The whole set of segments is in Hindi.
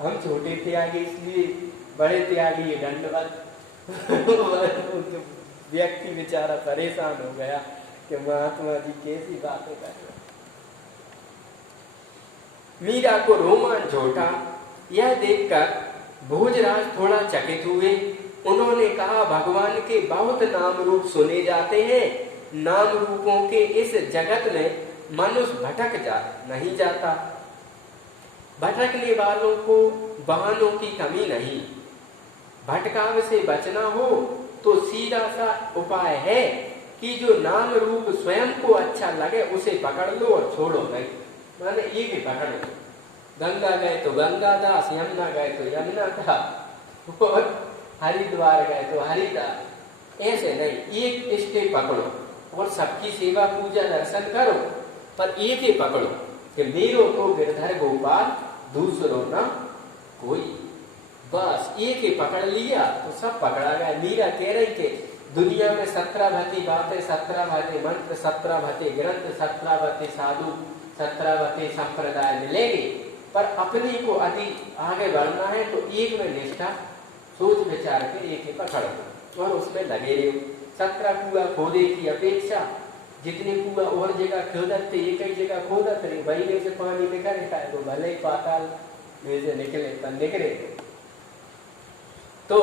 हम छोटे त्यागी इसलिए, बड़े त्यागी दंडवत। व्यक्ति बेचारा परेशान हो गया कि महात्मा जी कैसी बातें कर रहे। मीरा को रोमांच उठा। यह देखकर भोजराज थोड़ा चकित हुए। उन्होंने कहा, भगवान के बहुत नाम रूप सुने जाते हैं। नाम रूपों के इस जगत में मनुष्य भटक नहीं जाता। भटकने वालों को वाहनों की कमी नहीं। भटकाव से बचना हो तो सीधा सा उपाय है कि जो नाम रूप स्वयं को अच्छा लगे उसे पकड़ लो और छोड़ो नहीं। माने एक ही पकड़ लो। गंगा गए तो गंगा दास, यमुना गए तो यमुना दास, और हरिद्वार गए तो हरिदास। ऐसे नहीं, एक स्टेप पकड़ो और सबकी सेवा पूजा दर्शन करो, पर एक ही पकड़ो कि मेरो तो गिरधर गोपाल दूसरो न कोई। बस एक ही पकड़ लिया तो सब पकड़ा गया। मीरा कह रही कि दुनिया में 17 भांति बातें, 17 भांति मंत्र, 17 भांति ग्रंथ, 17 भांति साधु, 17 भांति संप्रदाय मिलेंगे, पर अपने को अधिक आगे बढ़ना है तो एक में निष्ठा सोच विचार के एक ही पकड़ दो और उसमें लगे रहो। 17 कुआ खोदे की अपेक्षा जितने कुआ और जगह खोदते एक ही जगह खोदत रहे, बहने से पानी निकलता है तो भले पाताल में से निकले पर निकले। तो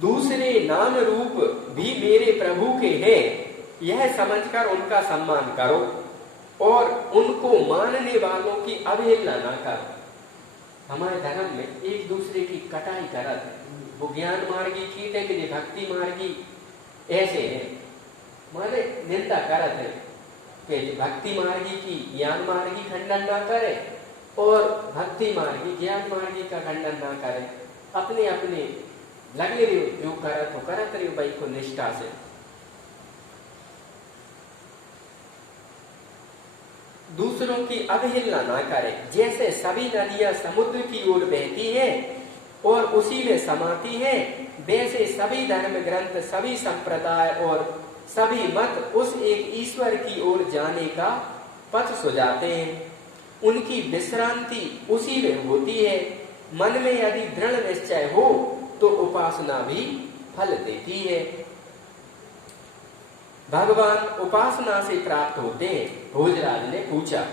दूसरे नाम रूप भी मेरे प्रभु के हैं, यह समझकर उनका सम्मान करो और उनको मानने वालों की अवहेलना न करो। हमारे धर्म में एक दूसरे की कटाई करत है। वो ज्ञान मार्गी कीट है कि भक्ति मार्गी ऐसे है, माने निंदा करत है कि भक्ति मार्गी की ज्ञान मार्गी खंडन ना करे और भक्ति मार्गी ज्ञान मार्गी का खंडन ना करे। अपने अपने लगे रहो, जो करत हो करत रहो भाई को निष्ठा से। दूसरों की अवहेलना ना करे। जैसे सभी नदियां समुद्र की ओर बहती हैं और उसी में समाती हैं, वैसे सभी धर्म ग्रंथ, सभी संप्रदाय और सभी मत उस एक ईश्वर की ओर जाने का पथ सुझाते हैं। उनकी विश्रांति उसी में होती है। मन में यदि दृढ़ निश्चय हो तो उपासना भी फल देती है। भगवान उपासना से प्राप्त होते हैं? भोजराज ने पूछा।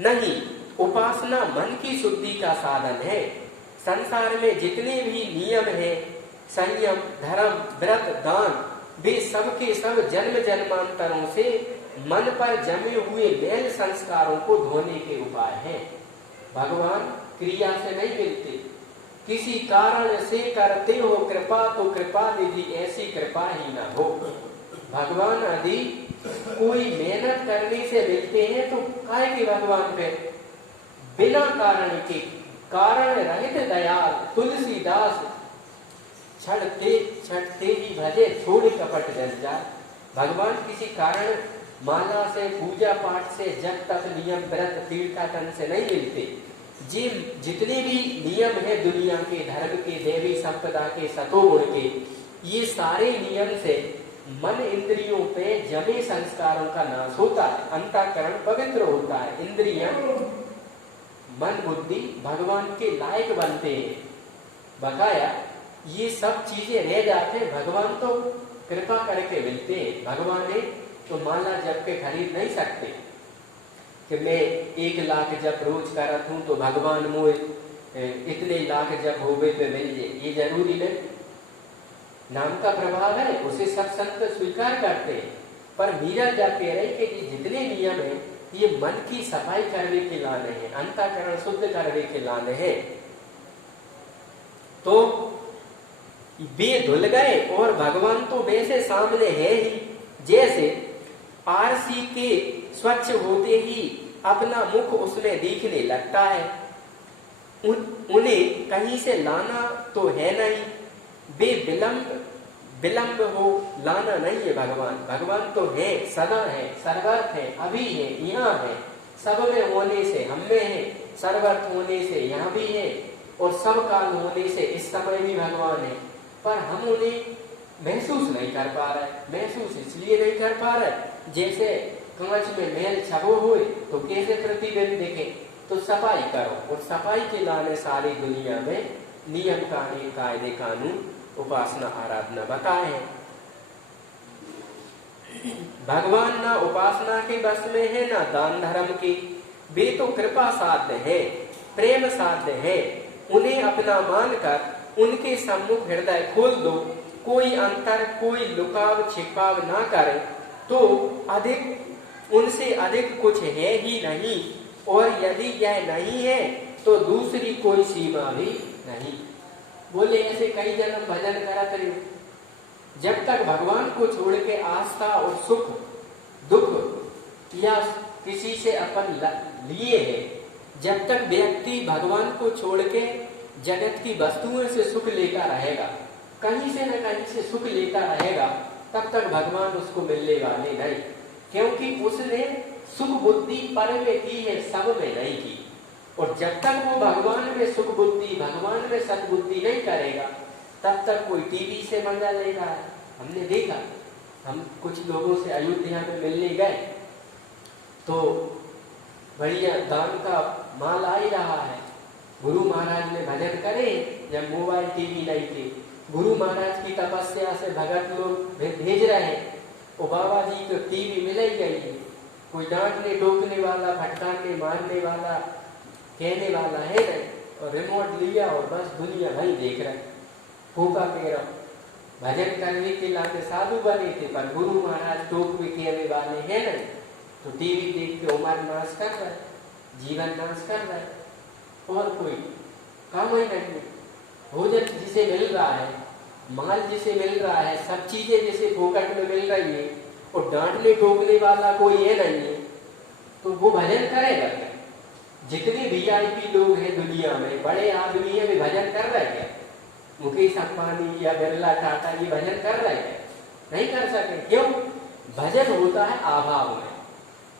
नहीं, उपासना मन की शुद्धि का साधन है। संसार में जितने भी नियम हैं, संयम, धर्म, व्रत, दान, वे सब के सब जन्म जन्मांतरों से मन पर जमे हुए मैल संस्कारों को धोने के उपाय हैं। भगवान क्रिया से नहीं मिलते, किसी कारण से करते हो कृपा तो कृपा निधि ऐसी कृपा ही ना हो। भगवान आदि कोई मेहनत करने से मिलते हैं तो काहे के भगवान पे बिना कारण के, कारण रहित दयाल तुलसीदास छठते ही भजे छोड़ कपट जंजाल। भगवान किसी कारण माला से, पूजा पाठ से, जप तप, नियम, व्रत, तीर्थाटन से नहीं मिलते। जितने भी नियम है दुनिया के, धर्म के, देवी संपदा के, सतोगुण के, ये सारे नियम से मन इंद्रियों पे जमे संस्कारों का नाश होता है, अंतःकरण पवित्र होता है, इंद्रियां मन बुद्धि भगवान के लायक बनते हैं। बकाया ये सब चीजें रह जाते हैं, भगवान तो कृपा करके मिलते हैं। भगवान ने तो माला जप के खरीद नहीं सकते कि मैं 1 लाख जप रोज करत हूं तो भगवान मोए इतने लाख जप होवे पे मिल जाए, ये जरूरी नहीं। नाम का प्रभाव है, उसे सब संत स्वीकार करते हैं, पर मीरा जा कह रही कि ये जितने नियम है ये मन की सफाई करने के लाने हैं, अंतःकरण शुद्ध करने के लाने हैं। तो वे धुल गए और भगवान तो वैसे सामने है ही, जैसे आरसी के स्वच्छ होते ही अपना मुख उसमें दिखने लगता है। उन्हें कहीं से लाना तो है नहीं, वे विलंब हो, लाना नहीं है भगवान। भगवान तो है, सदा है, सर्वर्थ है, अभी है, यहाँ है, सब में होने से हम में है, सर्वर्थ होने से यहाँ भी है और सब काल होने से इस समय भी भगवान है, पर हम उन्हें महसूस नहीं कर पा रहे। महसूस इसलिए नहीं कर पा रहे, जैसे कांच में मैल छबो हुए तो कैसे प्रतिबिंब दिखे, तो सफाई करो, और सफाई के लाने सारी दुनिया में नियम कायदे कानून उपासना आराधना बताए हैं। भगवान ना उपासना के बस में है ना दान धर्म के, वे तो कृपा साध्य है, प्रेम साध्य है। उन्हें अपना मानकर उनके सम्मुख हृदय खोल दो, कोई अंतर कोई लुकाव छिपाव ना करे, तो अधिक उनसे अधिक कुछ है ही नहीं, और यदि यह नहीं है तो दूसरी कोई सीमा भी नहीं। बोले ऐसे कई जन्म भजन करत रहे, जब तक भगवान को छोड़ के आस्था और सुख दुख या किसी से अपन लिए है, जब तक व्यक्ति भगवान को छोड़ के जगत की वस्तुओं से सुख लेता रहेगा, कहीं से न कहीं से सुख लेता रहेगा, तब तक भगवान उसको मिलने वाले नहीं, क्योंकि उसने सुख बुद्धि पर में की है, सब में नहीं की। और जब तक वो भगवान में सुख बुद्धि भगवान में सद्बुद्धि नहीं करेगा, तब तक कोई टीवी से मजा ले रहा है। हमने देखा, हम कुछ लोगों से अयोध्या में मिलने गए तो बढ़िया दान का माल आ ही रहा है। गुरु महाराज ने भजन करे, जब मोबाइल टीवी नहीं थे, गुरु महाराज की तपस्या से भगत लोग भेज रहे हैं, और बाबा जी को टीवी मिल ही गई है, कोई डांटने टोकने वाला फटकारने मारने वाला कहने वाला है नहीं, और रिमोट लिया और बस दुनिया भर देख रहे, फूका पेरा। भजन करने के लाते साधु बने थे, पर गुरु महाराज टोकने कहने वाले हैं नहीं, तो टीवी देख के उम्र नाश कर रहा है, जीवन नाश कर रहा है, और कोई काम ही नहीं। भोजन जिसे मिल रहा है, माल जिसे मिल रहा है, सब चीजें जिसे फोकट में मिल रही है, और डांटने टोकने वाला कोई है नहीं, तो वो भजन करेगा क्या? जितने वीआईपी लोग हैं दुनिया में, बड़े आदमी है, वे भजन कर रहे हैं? मुकेश अंबानी या बिरला टाटा ये भजन कर रहे हैं? नहीं कर सके। क्यों? भजन होता है अभाव में।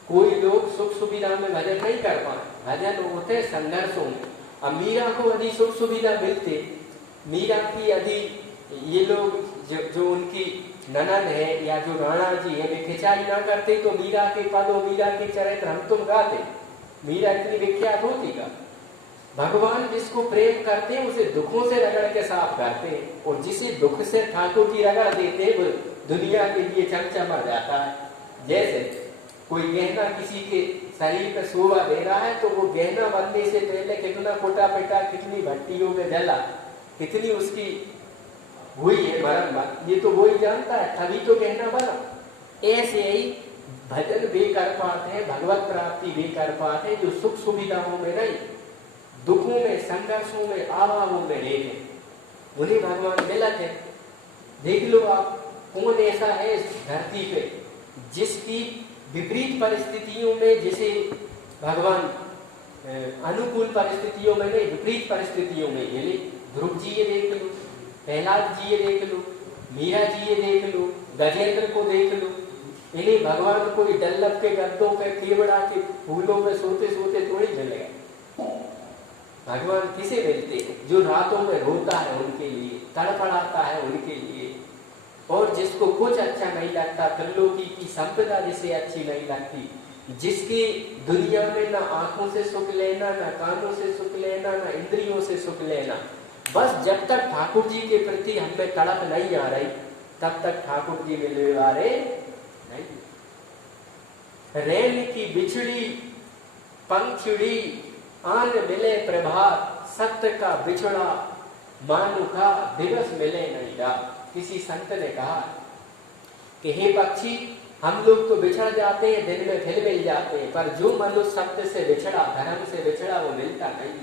कोई लोग सुख सुविधा में भजन नहीं कर पाए, भजन होते संघर्षों में। अब मीरा को यदि सुख सुविधा मिलते, मीरा की यदि ये लोग जो उनकी ननद है या जो राणा जी है, वे खिंचाई ना करते, तो मीरा के पद और मीरा के चरित्र हम तुम गाते, मीरा इतनी विख्यात होती का? भगवान जिसको प्रेम करते हैं उसे दुखों से रगड़ के साफ करते हैं, और जिसे दुख से ठाकुर की रगड़ देते वो दुनिया के लिए चमचमा जाता है। जैसे कोई गहना किसी के शरीर पे शोभा दे रहा है, तो वो गहना बनने से पहले कितना फुटा पिटा, कितनी भट्टियों में जला, कितनी उसकी हुई है मरम्मत, ये तो वो ही जानता है, तभी तो गहना बना। ऐसे ही भजन वे कर पाते हैं, भगवत प्राप्ति वे कर पाते हैं, जो सुख सुविधाओं में नहीं, दुखों में, संघर्षों में, अभावों में रहते, उन्हें भगवान मिलत है। देख लो आप, कौन ऐसा है इस धरती पे जिसकी विपरीत परिस्थितियों में, जिसे भगवान अनुकूल परिस्थितियों में नहीं, विपरीत परिस्थितियों में, यानी ध्रुव जी ये देख लो, प्रहलाद जी ये देख लो, मीरा जी ये देख लो, गजेंद्र को देख लो, इन्हें भगवान को डल्लभ के गद्दों पे, केवड़ा के फूलों पे सोते सोते थोड़ी चलेगा। भगवान किसे मिलते हैं? जो रातों में रोता है उनके लिए, तड़फड़ाता है उनके लिए, और जिसको कुछ अच्छा नहीं लगता, त्रिलोकी की संपदा जिसे अच्छी नहीं लगती, जिसकी दुनिया में ना आंखों से सुख लेना, ना कानों से सुख लेना, ना इंद्रियों से सुख लेना, बस जब तक ठाकुर जी के प्रति हमें तड़प नहीं आ रही, तब तक ठाकुर जी मिलने वाले नहीं। रैन की बिछड़ी पंखुड़ी आन मिले प्रभात, सत्य का बिछड़ा मानु का दिवस मिले नहीं रात। किसी संत ने कहा कि हे पक्षी, हम लोग तो बिछड़ जाते हैं, दिन में फिर मिल जाते हैं, पर जो मनुष्य सत्य से बिछड़ा, धर्म से बिछड़ा, वो मिलता नहीं।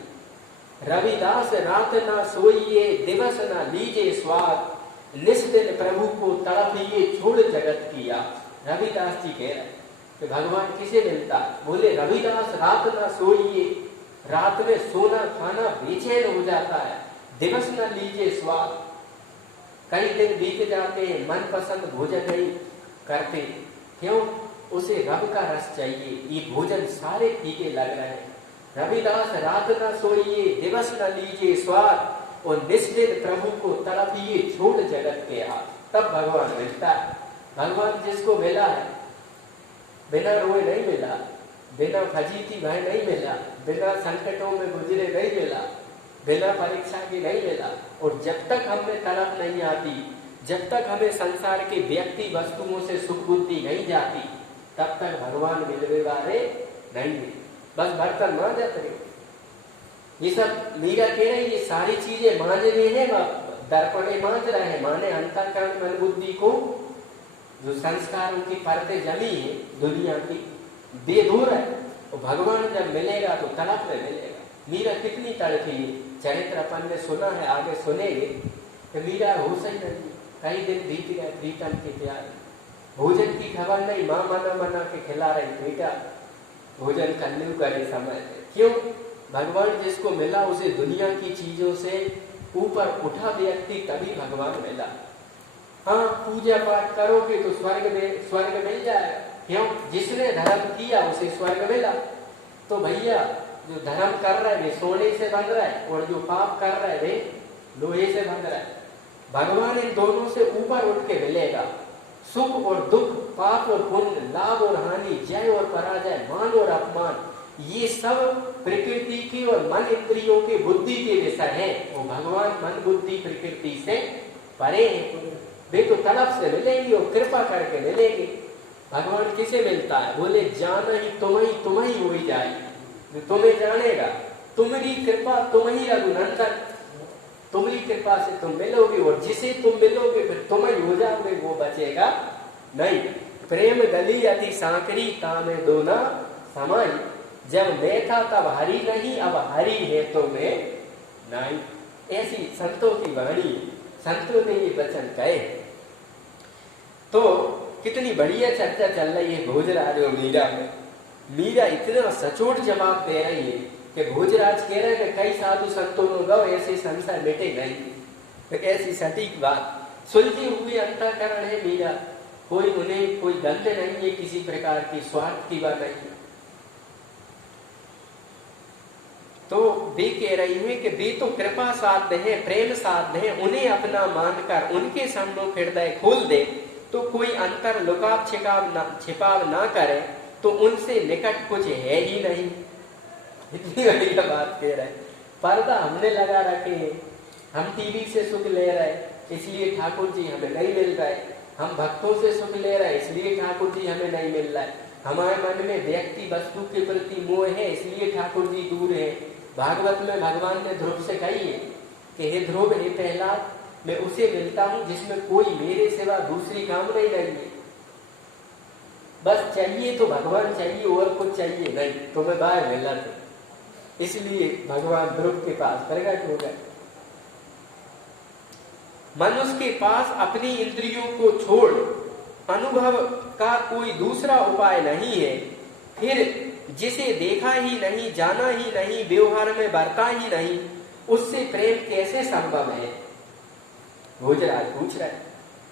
रविदास रात ना सोइए, दिवस ना लीजिए स्वाद, निस्दिन प्रभु को तड़पिए, छोड़ जगत किया। रविदास जी कह रहे हैं कि भगवान किसे मिलता? बोले रविदास रात ना सोइए, रात में सोना खाना बेचैन हो जाता है, दिवस ना लीजिए स्वाद। कई दिन बीत जाते हैं, मन पसंद भोजन नहीं करते, क्यों? उसे रब का रस चाहिए, ये भोजन सारे फीके लग रहे हैं। रविदास रात न सोइए, दिवस न लीजिए स्वाद, और निस्दिन प्रभु को तड़पिए, छोड़ जगत के हाथ। तब भगवान मिलता है। भगवान जिसको मिला है, बिना रोए नहीं मिला, बिना फजीती भय नहीं मिला, बिना संकटों में गुजरे नहीं मिला, बिना परीक्षा के नहीं मिला। और जब तक हमें तड़प नहीं आती, जब तक हमें संसार के व्यक्ति वस्तुओं से सुख बुद्धि नहीं जाती, तब तक भगवान मिलवे वाले नहीं है। बस बर्तन मांझ रहे, ये सब मीरा कह रहे ये सारी चीजें मांझने हैं, दर्पणे मांझ रहे हैं, माने अंतःकरण मन बुद्धि को जो संस्कारों की परतें जमी है दुनिया की दे दूर है। और भगवान जब मिलेगा तो तड़प में मिलेगा। मीरा कितनी तड़पी है, चरित्र अपन ने सुना है, आगे सुनेंगे कि मीरा होश ही नहीं, कई दिन बीत गए प्रीतम के प्यार, भोजन की खबर नहीं, माँ मना मना के खिला रही, बेटा भोजन करने करे समय से। क्यों? भगवान जिसको मिला उसे दुनिया की चीजों से ऊपर उठा व्यक्ति तभी भगवान मिला। हाँ, पूजा पाठ करोगे तो स्वर्ग मिल जाएगा। क्यों? जिसने धर्म किया उसे स्वर्ग मिला। तो भैया जो धर्म कर रहा है वे सोने से बन रहा है, और जो पाप कर रहा है वे लोहे से बन रहा है। भगवान इन दोनों से ऊपर उठ के मिलेगा। सुख और दुख, पाप और पुण्य, लाभ और हानि, जय और पराजय, मान और अपमान, ये सब प्रकृति की और मन इंद्रियों की बुद्धि के विषय हैं। और भगवान मन बुद्धि प्रकृति से परे हैं। वे तो तलब से मिलेंगे और कृपा करके मिलेंगे। भगवान किसे मिलता है? बोले जाना ही तुम ही हो ही जाए, तुम्हें जानेगा, तुम्हारी कृपा तुम ही रघुनंदन, तुम्हारी कृपा से तुम मिलोगे, और जिसे तुम मिलोगे फिर तुम ही हो जाओगे, वो बचेगा नहीं। प्रेम गली अति सांकरी तामे दोना समाई, जब मैं था तब हरि नहीं, अब हरि है तो मैं नहीं। ऐसी संतों की वाणी, संतों ने ये वचन कहे। तो कितनी बढ़िया चर्चा चल रही है भोजराज और मीरा में। मीरा इतना सचोट जवाब दे रही है कि भोजराज कह रहे हैं कि कई साधु संतों ने गौ ऐसे संसार मिटे नहीं। तो ऐसी सटीक बात, सुलझी हुई अंतःकरण है मीरा, उन्हें कोई गंध नहीं है, किसी प्रकार की स्वार्थ की बात नहीं। तो वे कह रही है कि वे तो कृपा साध्य है, प्रेम साध्य है, उन्हें अपना मानकर उनके सम्मुख हृदय खोल दे तो कोई अंतर लुकाव छिपाव ना करे, तो उनसे निकट कुछ है ही नहीं। इतनी बढ़िया बात कह रहे। पर्दा हमने लगा रखे हैं, हम टीवी से सुख ले रहे इसलिए ठाकुर जी हमें नहीं मिल रहे, हम भक्तों से सुख ले रहे इसलिए ठाकुर जी हमें नहीं मिल रहा है, हमारे मन में व्यक्ति वस्तु के प्रति मोह है इसलिए ठाकुर जी दूर है। भागवत में भगवान ने ध्रुव से कही है कि हे ध्रुव, हे प्रहलाद, मैं उसे मिलता हूं जिसमें कोई मेरे सिवा दूसरी कामना ही नहीं है। बस चाहिए तो भगवान चाहिए, और कुछ चाहिए नहीं, तो मैं बाहर मिला था। इसलिए भगवान ध्रुव के पास प्रकट हो गए। मनुष्य के पास अपनी इंद्रियों को छोड़ अनुभव का कोई दूसरा उपाय नहीं है। फिर जिसे देखा ही नहीं, जाना ही नहीं, व्यवहार में बरता ही नहीं, उससे प्रेम कैसे संभव है? भोजराज पूछ रहे।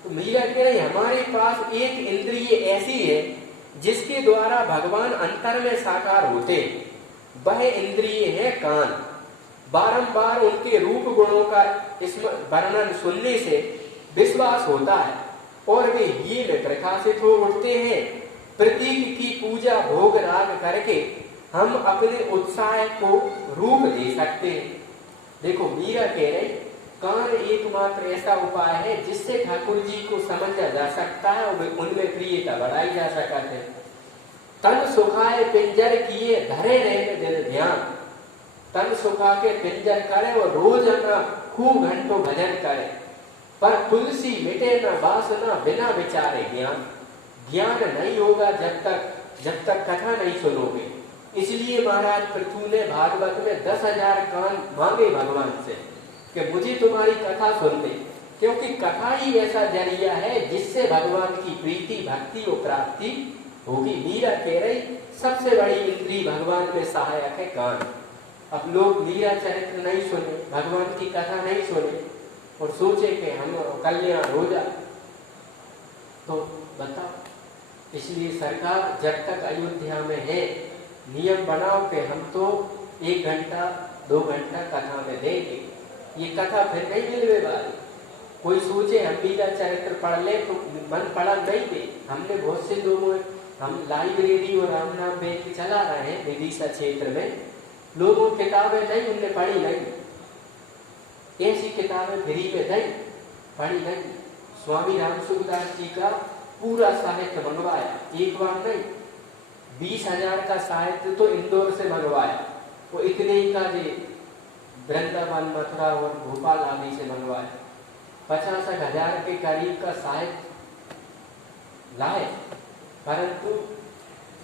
तो मीरा कह रही हमारे पास एक इंद्रिय ऐसी है जिसके द्वारा भगवान अंतर में साकार होते। वह इंद्रिय है कान। बारंबार उनके रूप गुणों का वर्णन सुनने से विश्वास होता है और वे ये में प्रकाशित हो उठते हैं। प्रतीक की पूजा भोग राग करके हम अपने उत्साह को रूप दे सकते हैं। देखो मीरा कह रही कान एकमात्र ऐसा उपाय है जिससे ठाकुर जी को समझा जा सकता है और उनमें प्रियता बढ़ाई जा सकती है। तन सुखाए पिंजर किए धरे रहे दिन ध्यान, तन सुखा के पिंजर करे और रोज अपना खूब घंटों भजन करे, पर तुलसी मिटे न वासना बिना विचारे ज्ञान। ज्ञान नहीं होगा जब तक कथा नहीं सुनोगे। इसलिए महाराज पृथु ने भागवत में 10,000 कान मांगे भगवान से कि मुझे तुम्हारी कथा सुन दे, क्योंकि कथा ही ऐसा जरिया है जिससे भगवान की प्रीति भक्ति और प्राप्ति होगी। मीरा कह रही सबसे बड़ी इंद्री भगवान में सहायक है कान। अब लोग मीरा चरित्र नहीं सुने, भगवान की कथा नहीं सुने और सोचे कि हम कल्याण हो जाए, तो बताओ। इसलिए सरकार जब तक अयोध्या में है नियम बनाओ कि हम तो 1 घंटा 2 घंटा कथा में देंगे। ये कथा फिर नहीं मिलने वाली। कोई सोचे हम मीरा चरित्र पढ़ ले तो मन पढ़ा नहीं दे। हमने बहुत से लोगों हम लाइब्रेरी और राम नाम बैंक चला रहे हैं विदिशा क्षेत्र में। लोगों किताबें नहीं उनने पढ़ी नहीं, ऐसी किताबें फ्री में नहीं पढ़ी नहीं। स्वामी राम सुखदास जी का पूरा साहित्य मंगवाया, एक बार नहीं, 20,000 का साहित्य तो इंदौर से मंगवाया। वो इतने ही का जी वृंदावन, मथुरा और भोपाल आदि से मंगवाया। 50,000 के करीब का साहित्य लाए, परंतु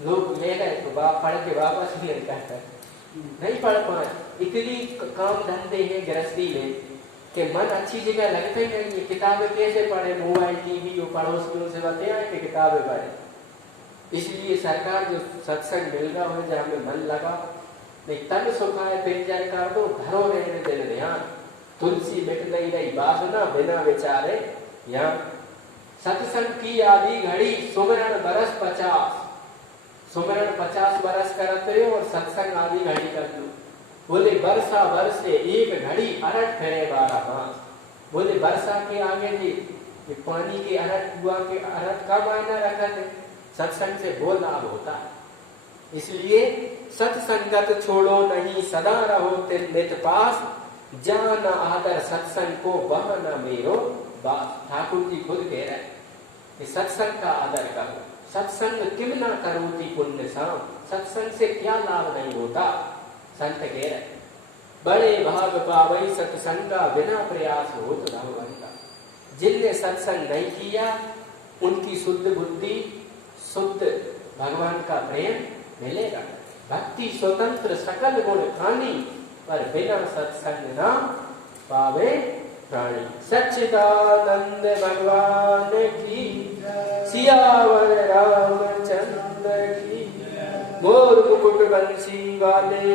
लोग ले गए तो पढ़ के वापस नहीं कहते, नहीं पढ़ पाए। इतनी काम धंधे हैं गृहस्थी में कि मन अच्छी जगह लगते ही नहीं है। किताबें कैसे पढ़े, मोबाइल टीवी और पड़ोसियों से बताते हैं कि किताबें पढ़े। इसलिए सरकार जो सत्संग मिल रहा है जहाँ में मन लगा, नहीं तन सुखाए पिंजर कर दो, धरो रहने दिल ध्यान, तुलसी मिट नहीं रही वासना बिना विचारे यहाँ। सत्संग की आधी घड़ी सुमिरन बरस 50, सुमिरन 50 बरस करते हो और सत्संग आधी घड़ी कर लो। बोले वर्षा वर्षे एक घड़ी अरट फिरे 12 मास। बोले वर्षा के आगे जी ये पानी के अरट, कुआ के अरट का मायना रखा है, सत्संग से वो लाभ होता है। इसलिए सत्संगत छोड़ो नहीं, सदा रहो तिल नित पास, जहाँ न आदर सत्संग को वह न मेरो बात। ठाकुर जी खुद कह रहे हैं कि सत्संग का आदर करो, सत्संग किम ना करोति पुण्य साम, सत्संग से क्या लाभ नहीं होता। संत कह रहे बड़े भाग पावई सत्संगा, बिना प्रयास होत भगवान का। जिनने सत्संग नहीं किया उनकी शुद्ध बुद्धि, शुद्ध भगवान का प्रेम मिलेगा। भक्ति स्वतंत्र सकल गुण खानी, पर बिना सत्संग ना पावे प्राणी। सच्चिदानंद भगवान की, सियावर रामचंद्र की। मोर मुकुट बंसी वाले